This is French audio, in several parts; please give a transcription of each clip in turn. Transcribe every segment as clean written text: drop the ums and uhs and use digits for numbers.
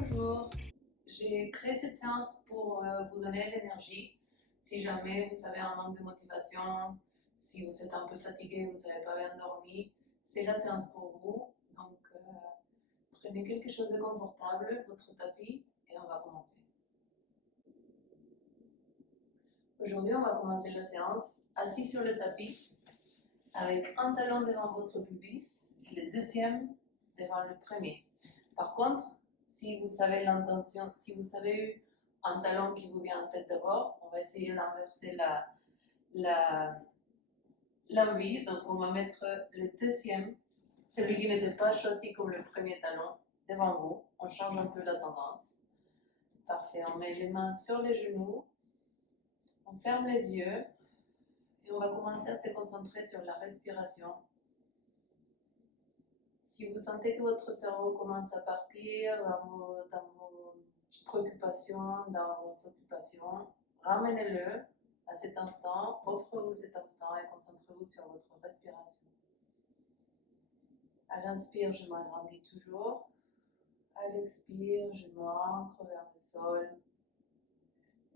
Bonjour, j'ai créé cette séance pour vous donner l'énergie. Si jamais vous avez un manque de motivation, si vous êtes un peu fatigué, vous n'avez pas bien dormi, c'est la séance pour vous. Donc, prenez quelque chose de confortable, votre tapis, et on va commencer. Aujourd'hui, on va commencer la séance assis sur le tapis, avec un talon devant votre pubis et le deuxième devant le premier. Par contre, si vous avez l'intention, si vous avez eu un talon qui vous vient en tête d'abord, on va essayer d'inverser l'envie. Donc on va mettre le deuxième, celui qui n'était pas choisi comme le premier talon, devant vous. On change un peu la tendance. Parfait, on met les mains sur les genoux, on ferme les yeux et on va commencer à se concentrer sur la respiration. Si vous sentez que votre cerveau commence à partir dans vos préoccupations, dans vos occupations, ramenez-le à cet instant, offrez-vous cet instant et concentrez-vous sur votre respiration. À l'inspire, je m'agrandis toujours. À l'expire, je m'ancre vers le sol.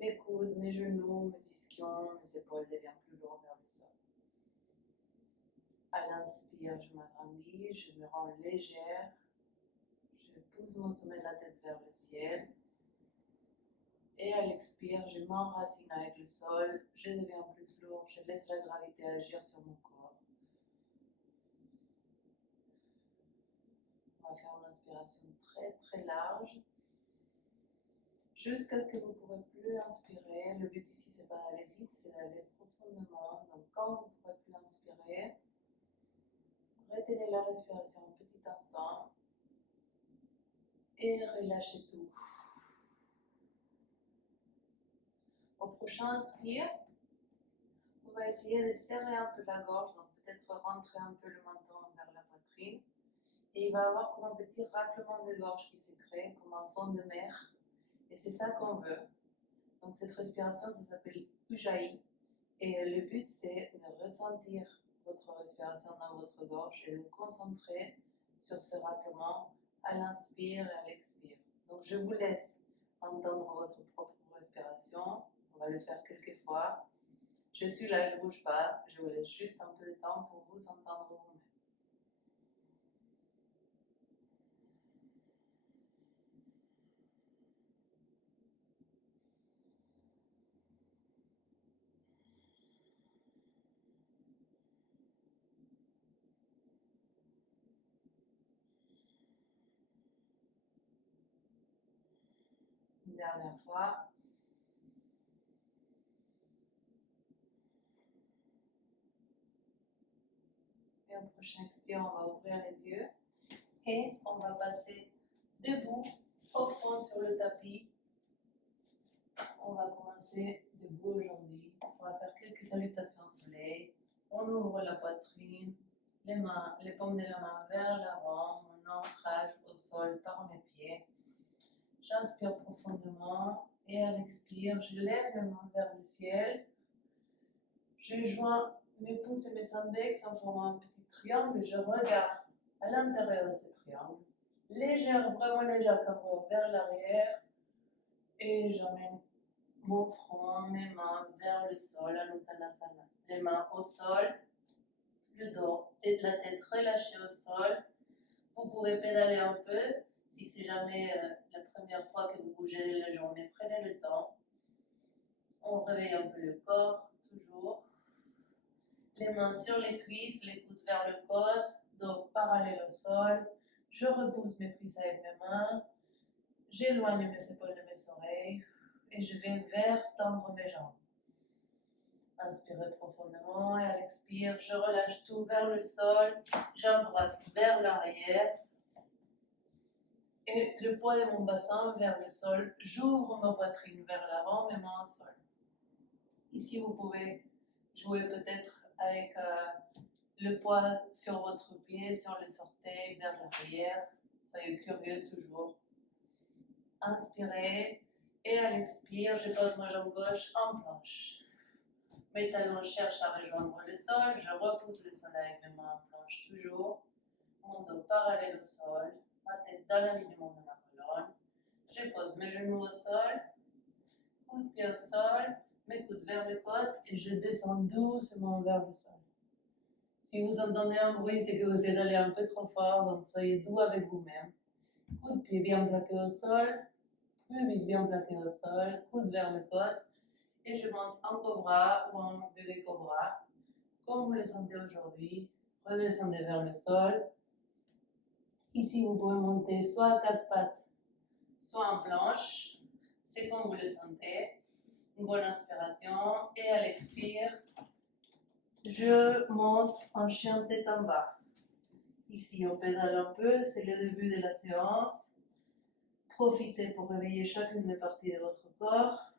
Mes coudes, mes genoux, mes ischions, mes épaules deviennent plus lourds vers le sol. À l'inspire, je m'agrandis, je me rends légère. Je pousse mon sommet de la tête vers le ciel. Et à l'expire, je m'enracine avec le sol, je deviens plus lourd, je laisse la gravité agir sur mon corps. On va faire une inspiration très très large, jusqu'à ce que vous ne pourrez plus inspirer. Le but ici, c'est pas d'aller vite, c'est d'aller profondément. Donc quand vous ne pourrez plus inspirer, retenez la respiration un petit instant et relâchez tout. Au prochain inspire, on va essayer de serrer un peu la gorge, donc peut-être rentrer un peu le menton vers la poitrine. Et il va y avoir comme un petit raclement de gorge qui se crée, comme un son de mer. Et c'est ça qu'on veut. Donc cette respiration, ça s'appelle Ujjayi. Et le but, c'est de ressentir votre respiration dans votre gorge et de vous concentrer sur ce raclement à l'inspire et à l'expire. Donc je vous laisse entendre votre propre respiration. On va le faire quelques fois. Je suis là, je ne bouge pas. Je vous laisse juste un peu de temps pour vous entendre vous-même. Une dernière fois. Et au prochain expire, on va ouvrir les yeux et on va passer debout, au front sur le tapis. On va commencer debout aujourd'hui. On va faire quelques salutations au soleil. On ouvre la poitrine, les mains, les paumes de la main vers l'avant, mon ancrage au sol par mes pieds. J'inspire profondément et à l'expire, je lève mes mains vers le ciel. Je joins mes pouces et mes index en formant un petit triangle et je regarde à l'intérieur de ce triangle. Légère, vraiment légère carreau vers l'arrière et j'emmène mon front, mes mains vers le sol à l'uttanasana. Les mains au sol, le dos et la tête relâchée au sol. Vous pouvez pédaler un peu si c'est jamais la première fois que vous bougez de la journée. Prenez le temps. On réveille un peu le corps, toujours. Les mains sur les cuisses, les coudes vers le côte, dos parallèle au sol. Je repousse mes cuisses avec mes mains. J'éloigne mes épaules de mes oreilles et je vais vers tendre mes jambes. Inspirez profondément et à l'expire, je relâche tout vers le sol, jambe droite vers l'arrière et le poids de mon bassin vers le sol. J'ouvre ma poitrine vers l'avant, mes mains au sol. Ici, vous pouvez jouer peut-être avec le poids sur votre pied, sur les orteils, vers l'arrière. Soyez curieux toujours. Inspirez et à l'expire, je pose ma jambe gauche en planche. Mes talons cherchent à rejoindre le sol. Je repousse le sol avec mes mains en planche toujours. Mon dos parallèle au sol. Ma tête dans l'alignement de ma colonne. Je pose mes genoux au sol, coude pied au sol, mes coudes vers les côtes et je descends doucement vers le sol. Si vous entendez un bruit, c'est que vous essayez d'aller un peu trop fort, donc soyez doux avec vous-même. Coude pied bien plaqué au sol, pubis bien plaqué au sol, coude vers les côtes et je monte en cobra ou en bébé cobra, comme vous le sentez aujourd'hui. Redescendez vers le sol. Ici, vous pouvez monter soit à quatre pattes, soit en planche. C'est comme vous le sentez. Une bonne inspiration. Et à l'expire, je monte en chien tête en bas. Ici, on pédale un peu. C'est le début de la séance. Profitez pour réveiller chacune des parties de votre corps.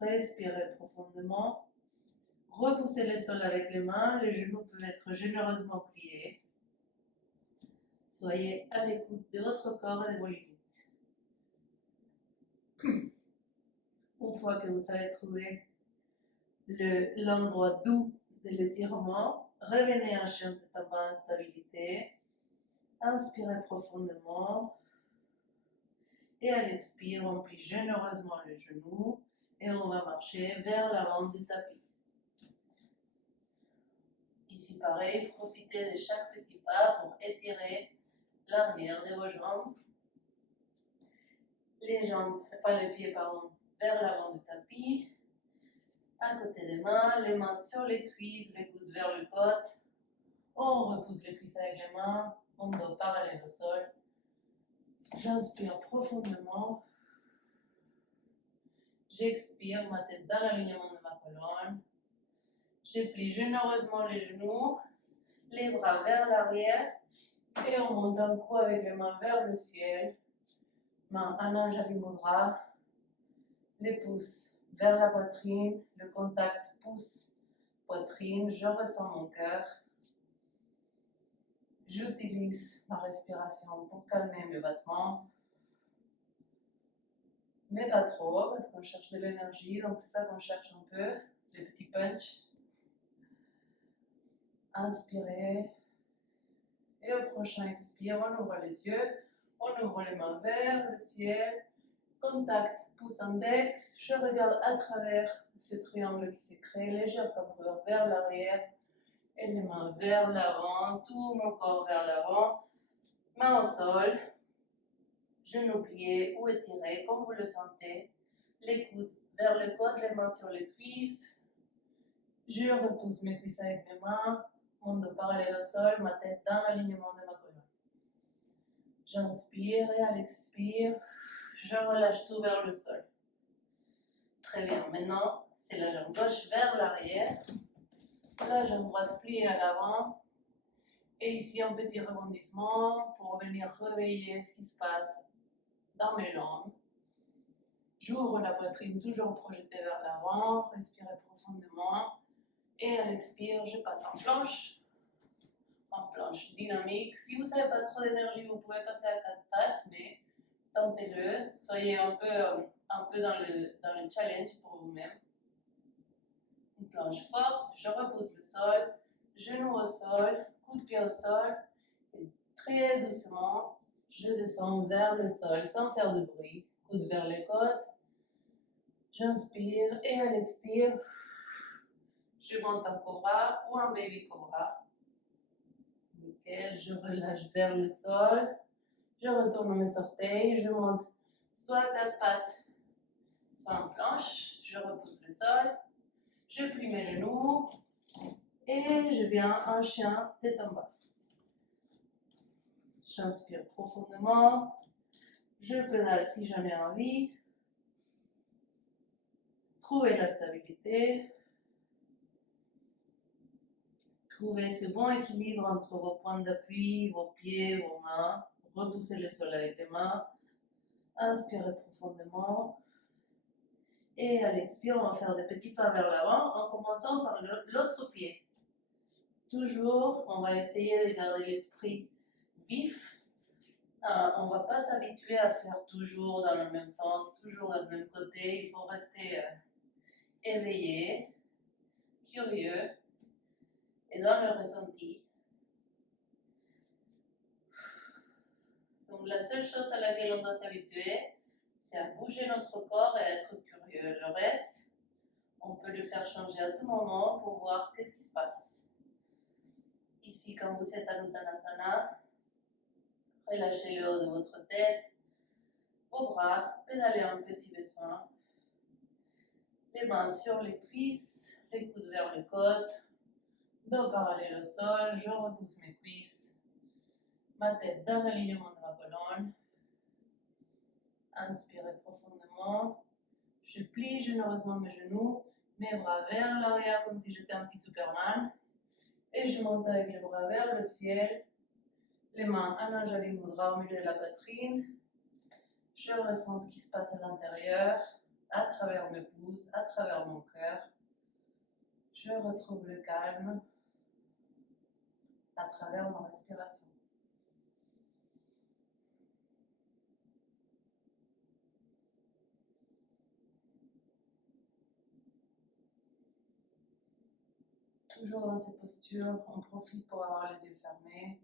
Respirez profondément. Repoussez le sol avec les mains. Les genoux peuvent être généreusement pliés. Soyez à l'écoute de votre corps et de vos limites. Une fois que vous avez trouvé l'endroit doux de l'étirement, revenez en chien tête en bas en stabilité. Inspirez profondément. Et à l'expire, on plie généreusement les genoux et on va marcher vers l'avant du tapis. Ici, pareil, profitez de chaque petit pas pour étirer l'arrière de vos jambes. Les pieds, vers l'avant du tapis. À côté des mains, les mains sur les cuisses, les coudes vers le côte. On repousse les cuisses avec les mains, on dos parallèle au sol. J'inspire profondément. J'expire, ma tête dans l'alignement de ma colonne. Je plie généreusement les genoux, les bras vers l'arrière et on monte un coup avec les mains vers le ciel. Main Anjali Mudra, les pouces vers la poitrine, le contact pouce-poitrine, je ressens mon cœur. J'utilise ma respiration pour calmer mes battements. Mais pas trop, parce qu'on cherche de l'énergie, donc c'est ça qu'on cherche un peu, les petits punch. Inspirez. Et au prochain expire, on ouvre les yeux, on ouvre les mains vers le ciel. Contact pouce-index. Je regarde à travers ce triangle qui s'est créé, légère cambrure vers l'arrière. Et les mains vers l'avant, tout mon corps vers l'avant. Main au sol. Genoux pliés ou étirés, comme vous le sentez. Les coudes vers le côte, les mains sur les cuisses. Je repousse mes cuisses avec mes mains. Mon dos parallèle au sol, ma tête dans l'alignement de ma colonne. J'inspire et à l'expire, je relâche tout vers le sol. Très bien, maintenant, c'est la jambe gauche vers l'arrière. La jambe droite pliée à l'avant. Et ici, un petit rebondissement pour venir réveiller ce qui se passe dans mes jambes. J'ouvre la poitrine, toujours projetée vers l'avant. Respirez profondément. Et à l'expire, je passe en planche dynamique. Si vous n'avez pas trop d'énergie, vous pouvez passer à quatre pattes, mais tentez-le. Soyez un peu dans le challenge pour vous-même. Une planche forte, je repousse le sol, genou au sol, coup de pied au sol. Et très doucement, je descends vers le sol sans faire de bruit. Coude vers les côtes. J'inspire et à l'expire, je monte en cobra ou en baby cobra. Nickel, je relâche vers le sol. Je retourne mes orteils. Je monte soit à quatre pattes, soit en planche. Je repousse le sol. Je plie mes genoux. Et je viens en chien tête en bas. J'inspire profondément. Je pédale si j'en ai envie. Trouvez la stabilité. Trouvez ce bon équilibre entre vos points d'appui, vos pieds, vos mains. Repoussez le sol avec les mains. Inspirez profondément. Et à l'expire, on va faire des petits pas vers l'avant en commençant par l'autre pied. Toujours, on va essayer de garder l'esprit vif. On ne va pas s'habituer à faire toujours dans le même sens, toujours dans le même côté. Il faut rester éveillé, curieux et dans le ressenti. Donc Donc la seule chose à laquelle on doit s'habituer, c'est à bouger notre corps et à être curieux. Le reste, on peut le faire changer à tout moment pour voir qu'est-ce qui se passe. Ici, quand vous êtes à l'Uttanasana, relâchez le haut de votre tête, vos bras, pédalez un peu si besoin. Les mains sur les cuisses, les coudes vers les côtes, dos parallèle au sol, je repousse mes cuisses, ma tête dans l'alignement de la colonne. Inspirez profondément. Je plie généreusement mes genoux, mes bras vers l'arrière comme si j'étais un petit Superman. Et je monte avec les bras vers le ciel. Les mains en Anjali Mudra au milieu de la poitrine. Je ressens ce qui se passe à l'intérieur, à travers mes pouces, à travers mon cœur. Je retrouve le calme à travers ma respiration. Toujours dans ces postures, on profite pour avoir les yeux fermés.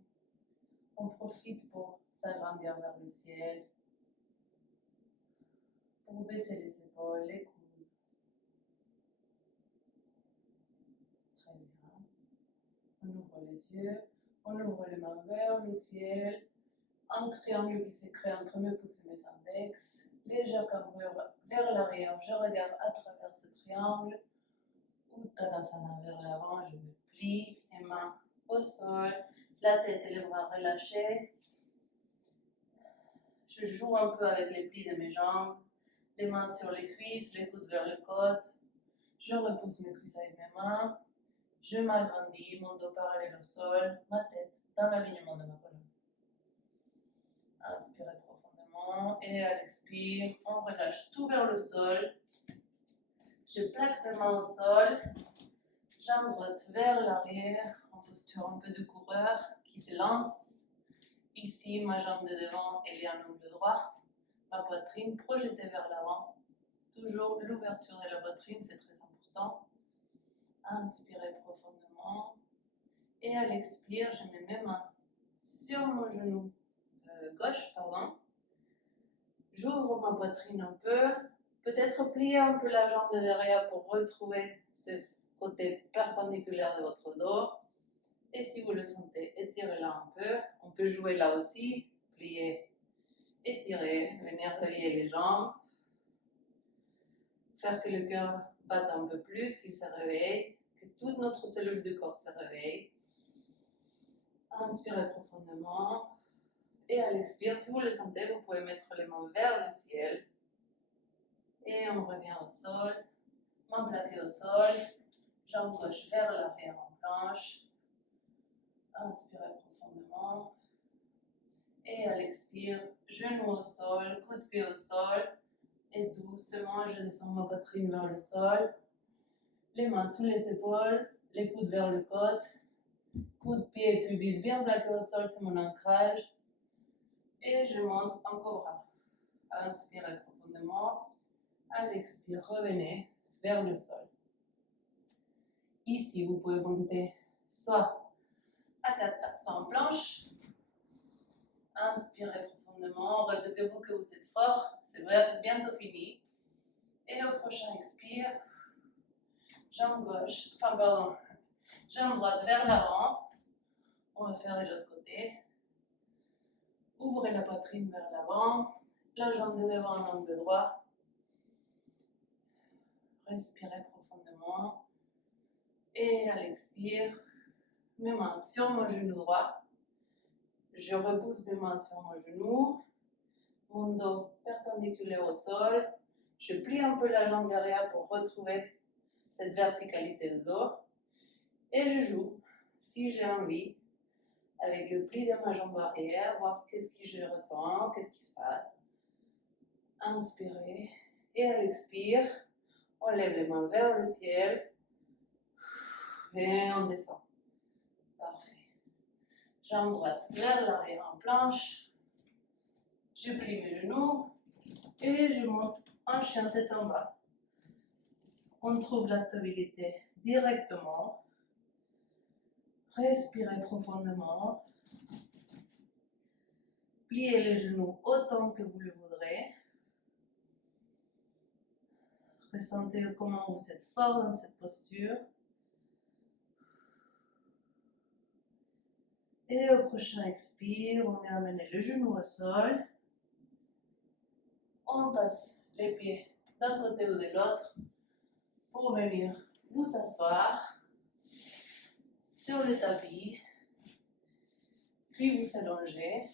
On profite pour s'agrandir vers le ciel, pour baisser les épaules, les coudes. Très bien. On ouvre les yeux, on ouvre les mains vers le ciel. Un triangle qui se crée entre mes pouces et mes index. Légère cambrure vers l'arrière, je regarde à travers ce triangle. Uttanasana vers l'avant, je me plie, les mains au sol, la tête et les bras relâchés. Je joue un peu avec les plis de mes jambes, les mains sur les cuisses, les coudes vers le côte. Je repousse mes cuisses avec mes mains. Je m'agrandis, mon dos parallèle au sol, ma tête dans l'alignement de ma colonne. Inspirez profondément et à l'expire, on relâche tout vers le sol. Je plaque mes mains au sol, jambes droites vers l'arrière, en posture un peu de coureur qui se lance. Ici, ma jambe de devant, elle est en angle droit. Ma poitrine projetée vers l'avant. Toujours l'ouverture de la poitrine, c'est très important. Inspirez profondément. Et à l'expire, je mets mes mains sur mon genou gauche, J'ouvre ma poitrine un peu. Peut-être plier un peu la jambe de derrière pour retrouver ce côté perpendiculaire de votre dos. Et si vous le sentez, étirez-la un peu. On peut jouer là aussi. Plier, étirer, venir réveiller les jambes. Faire que le cœur batte un peu plus, qu'il se réveille. Que toute notre cellule du corps se réveille. Inspirez profondément. Et à l'expire, si vous le sentez, vous pouvez mettre les mains vers le ciel. Et on revient au sol. Main plaquée au sol. Jambe gauche vers l'arrière en planche. Inspirez profondément. Et à l'expire, genou au sol, coup de pied au sol. Et doucement, je descends ma poitrine vers le sol. Les mains sous les épaules, les coudes vers le côte. Coup de pied et pubis bien plaqué au sol, c'est mon ancrage. Et je monte en cobra. Inspirez profondément. À l'expire, revenez vers le sol. Ici, vous pouvez monter soit à quatre pattes, soit en planche. Inspirez profondément. Répétez-vous que vous êtes fort. C'est bientôt fini. Et au prochain expire, jambe droite vers l'avant. On va faire de l'autre côté. Ouvrez la poitrine vers l'avant. La jambe de devant en angle droit. Respirez profondément. Et à l'expire, mes mains sur mon genou droit. Je repousse mes mains sur mon genou. Mon dos perpendiculaire au sol. Je plie un peu la jambe derrière pour retrouver cette verticalité de dos. Et je joue, si j'ai envie, avec le pli de ma jambe arrière, voir qu'est-ce que je ressens, qu'est-ce qui se passe. Inspirez. Et à l'expire, on lève les mains vers le ciel. Et on descend. Parfait. Jambe droite vers l'arrière en planche. Je plie mes genoux. Et je monte en chien tête en bas. On trouve la stabilité directement. Respirez profondément. pliez les genoux autant que vous le voudrez. Ressentez comment vous êtes fort dans cette posture. Et au prochain expire, on vient amener le genou au sol. On passe les pieds d'un côté ou de l'autre pour venir vous asseoir sur le tapis. Puis vous allongez.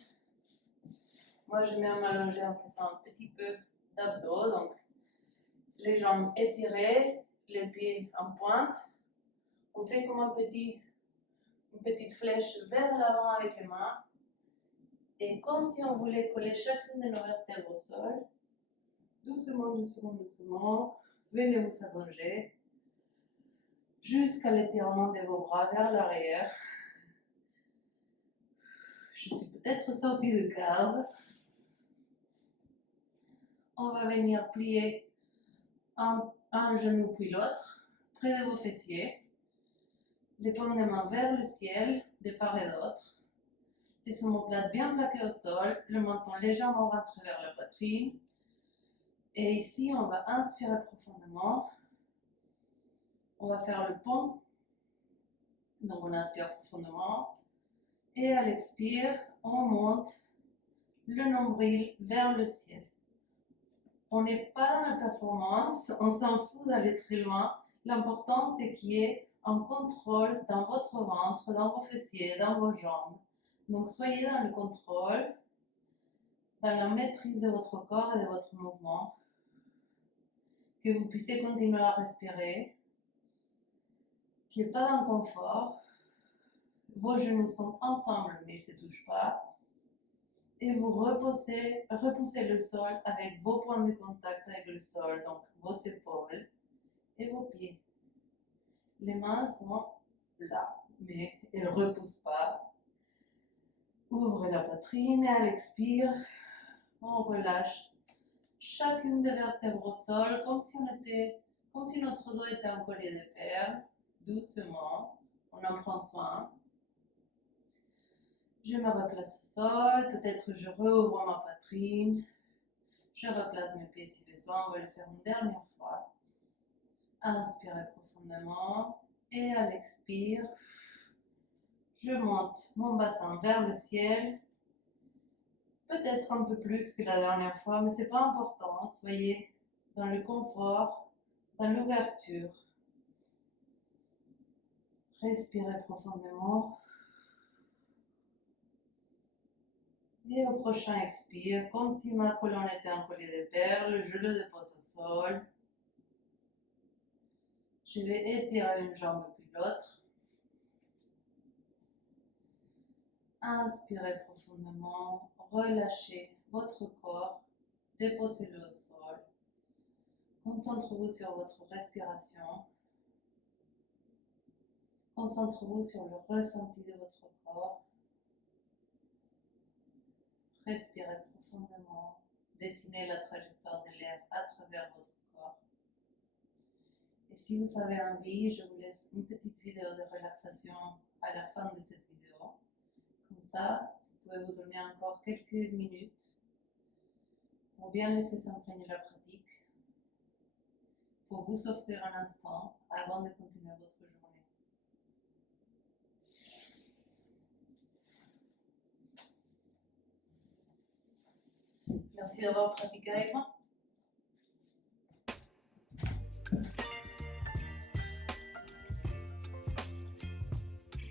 Moi, je viens m'allonger en faisant un petit peu d'abdos. Donc, les jambes étirées, les pieds en pointe. On fait comme une petite flèche vers l'avant avec les mains. Et comme si on voulait coller chacune de nos vertèbres au sol. Doucement, doucement, doucement. Venez vous allonger jusqu'à l'étirement de vos bras vers l'arrière. Je suis peut-être sortie de cadre. On va venir plier un genou puis l'autre, près de vos fessiers. Les paumes des mains vers le ciel, de part et d'autre. Les omoplates bien plaquées au sol, le menton légèrement rentré vers la poitrine. Et ici, on va inspirer profondément. On va faire le pont. Donc, on inspire profondément. Et à l'expire, on monte le nombril vers le ciel. On n'est pas dans la performance, on s'en fout d'aller très loin. L'important, c'est qu'il y ait un contrôle dans votre ventre, dans vos fessiers, dans vos jambes. Donc, soyez dans le contrôle, dans la maîtrise de votre corps et de votre mouvement. Que vous puissiez continuer à respirer, qu'il n'y ait pas d'inconfort. Vos genoux sont ensemble, mais ils ne se touchent pas. Et vous repoussez le sol avec vos points de contact avec le sol, donc vos épaules et vos pieds. Les mains sont là, mais elles ne repoussent pas. Ouvrez la poitrine et à l'expire, on relâche chacune des vertèbres au sol, comme si notre dos était un collier de perles. Doucement, on en prend soin. Je me replace au sol, peut-être je rouvre ma poitrine, je replace mes pieds si besoin, on va le faire une dernière fois. Inspirez profondément et à l'expire, je monte mon bassin vers le ciel, peut-être un peu plus que la dernière fois, mais ce n'est pas important, soyez dans le confort, dans l'ouverture. Respirez profondément. Et au prochain expire, comme si ma colonne était un collier de perles, je le dépose au sol. Je vais étirer une jambe puis l'autre. Inspirez profondément, relâchez votre corps, déposez-le au sol. Concentrez-vous sur votre respiration. Concentrez-vous sur le ressenti de votre corps. Respirez profondément, dessinez la trajectoire de l'air à travers votre corps. Et si vous avez envie, je vous laisse une petite vidéo de relaxation à la fin de cette vidéo. Comme ça, vous pouvez vous donner encore quelques minutes pour bien laisser s'imprégner la pratique, pour vous offrir un instant avant de continuer votre journée. Merci d'avoir pratiqué avec moi.